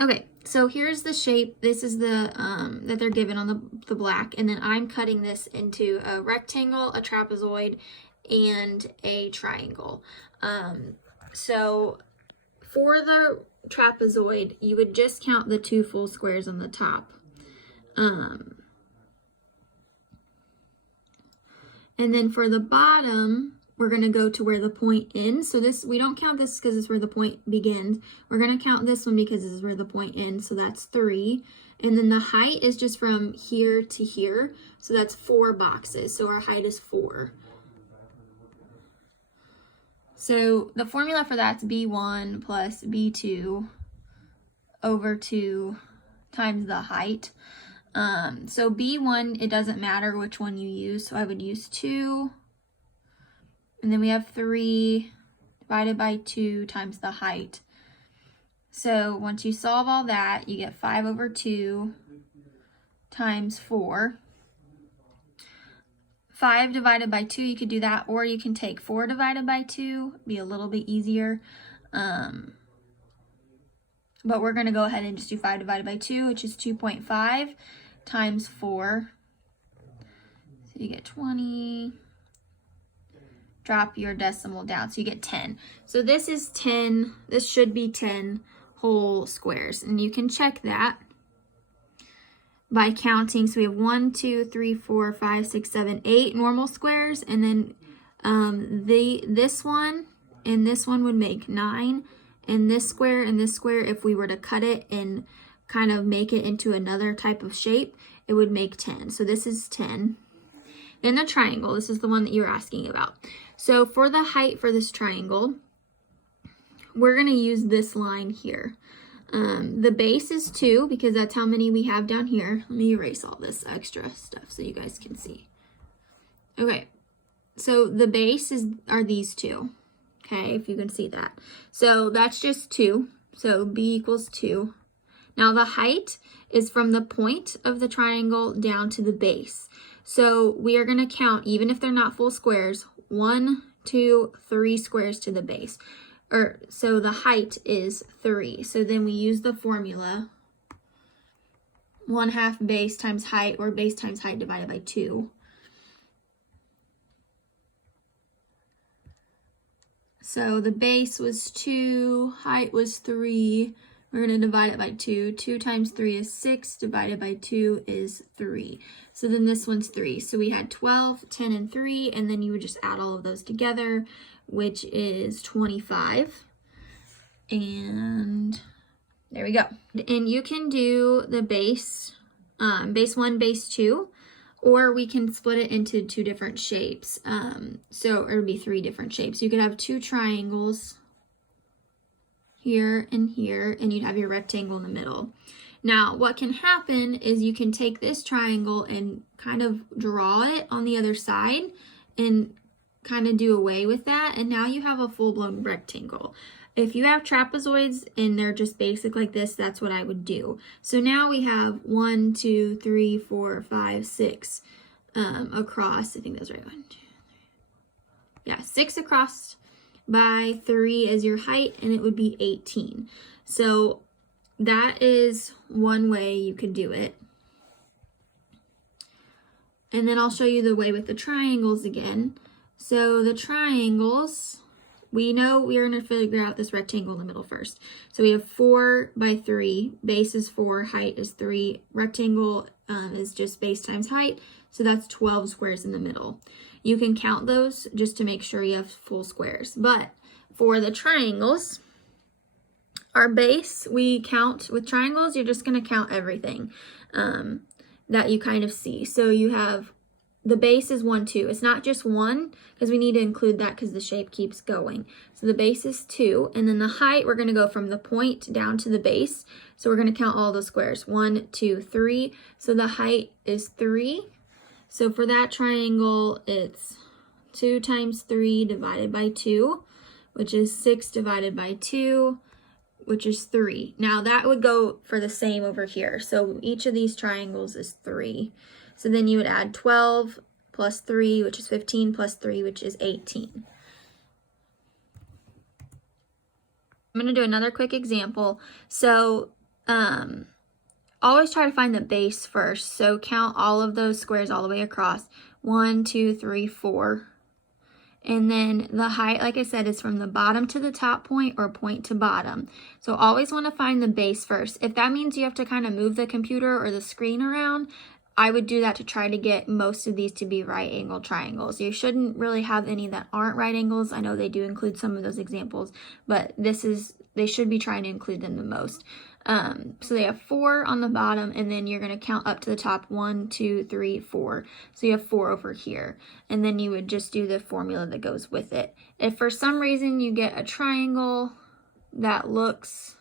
Okay, so here's the shape. This is the that they're given on the black, and then I'm cutting this into a rectangle, a trapezoid, and a triangle. So for the trapezoid, you would just count the 2 full squares on the top. And then for the bottom, we're going to go to where the point ends. So this, we don't count this because it's where the point begins. We're going to count this one because this is where the point ends. So that's 3. And then the height is just from here to here. So that's 4 boxes. So our height is 4. So the formula for that's B1 plus B2 over 2 times the height. So B1, it doesn't matter which one you use. So I would use 2. And then we have 3 divided by 2 times the height. So once you solve all that, you get 5 over 2 times 4. 5 divided by 2, you could do that, or you can take 4 divided by 2, be a little bit easier. But we're going to go ahead and just do 5 divided by 2, which is 2.5 times 4. So you get 20. Drop your decimal down, so you get 10. So this is 10, this should be 10 whole squares, and you can check that by counting. So we have 1, 2, 3, 4, 5, 6, 7, 8 normal squares, and then this one and this one would make 9, and this square, if we were to cut it and kind of make it into another type of shape, it would make 10. So this is 10. Then the triangle, this is the one that you were asking about. So for the height for this triangle, we're going to use this line here. The base is 2 because that's how many we have down here. Let me erase all this extra stuff so you guys can see. Okay, so the base are these 2. Okay, if you can see that. So that's just 2. So B equals 2. Now the height is from the point of the triangle down to the base. So we are going to count, even if they're not full squares, 1, 2, 3 squares to the base. So the height is 3. So then we use the formula 1/2 base times height, or base times height divided by 2. So the base was 2, height was 3. We're going to divide it by 2. 2 times 3 is 6, divided by 2 is 3. So then this one's 3. So we had 12, 10, and 3, and then you would just add all of those together, which is 25. And there we go. And you can do the base 1, base 2, or we can split it into 2 different shapes. So it would be 3 different shapes. You could have 2 triangles here, and you'd have your rectangle in the middle. Now, what can happen is you can take this triangle and kind of draw it on the other side and kind of do away with that, and now you have a full-blown rectangle. If you have trapezoids and they're just basic like this, that's what I would do. So now we have 1, 2, 3, 4, 5, 6 across. I think that's right. 1, 2, 3. Yeah, 6 across by 3 is your height, and it would be 18. So that is one way you could do it. And then I'll show you the way with the triangles again. So the triangles, we know we're going to figure out this rectangle in the middle first. So we have 4 by 3. Base is 4, height is 3. Rectangle is just base times height. So that's 12 squares in the middle. You can count those just to make sure you have full squares. But for the triangles, our base, we count with triangles, you're just going to count everything that you kind of see. So you have, the base is 1, 2. It's not just 1 because we need to include that because the shape keeps going. So the base is 2, and then the height, we're going to go from the point down to the base. So we're going to count all the squares. 1, 2, 3. So the height is 3. So for that triangle, it's 2 times 3 divided by 2, which is 6 divided by 2, which is 3. Now that would go for the same over here. So each of these triangles is 3. So then you would add 12 plus 3, which is 15, plus 3, which is 18. I'm going to do another quick example. So always try to find the base first. So count all of those squares all the way across. 1, 2, 3, 4. And then the height, like I said, is from the bottom to the top point or point to bottom. So always want to find the base first. If that means you have to kind of move the computer or the screen around, I would do that to try to get most of these to be right angle triangles. You shouldn't really have any that aren't right angles. I know they do include some of those examples, but they should be trying to include them the most. So they have 4 on the bottom, and then you're going to count up to the top. 1, 2, 3, 4. So you have 4 over here, and then you would just do the formula that goes with it. If for some reason you get a triangle that looks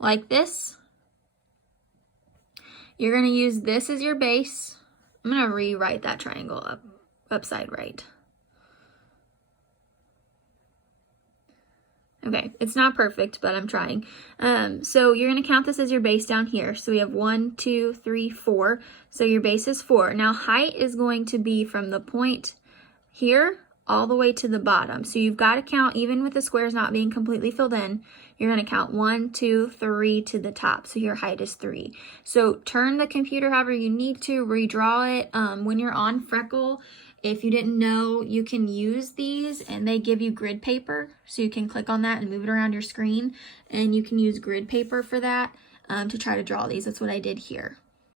like this, you're going to use this as your base. I'm going to rewrite that triangle upside right. Okay, it's not perfect, but I'm trying. So you're going to count this as your base down here. So we have 1, 2, 3, 4. So your base is 4. Now height is going to be from the point here all the way to the bottom. So you've got to count, even with the squares not being completely filled in, you're going to count 1, 2, 3 to the top. So your height is 3. So turn the computer however you need to, redraw it. When you're on Freckle, if you didn't know, you can use these, and they give you grid paper. So you can click on that and move it around your screen, and you can use grid paper for that to try to draw these. That's what I did here.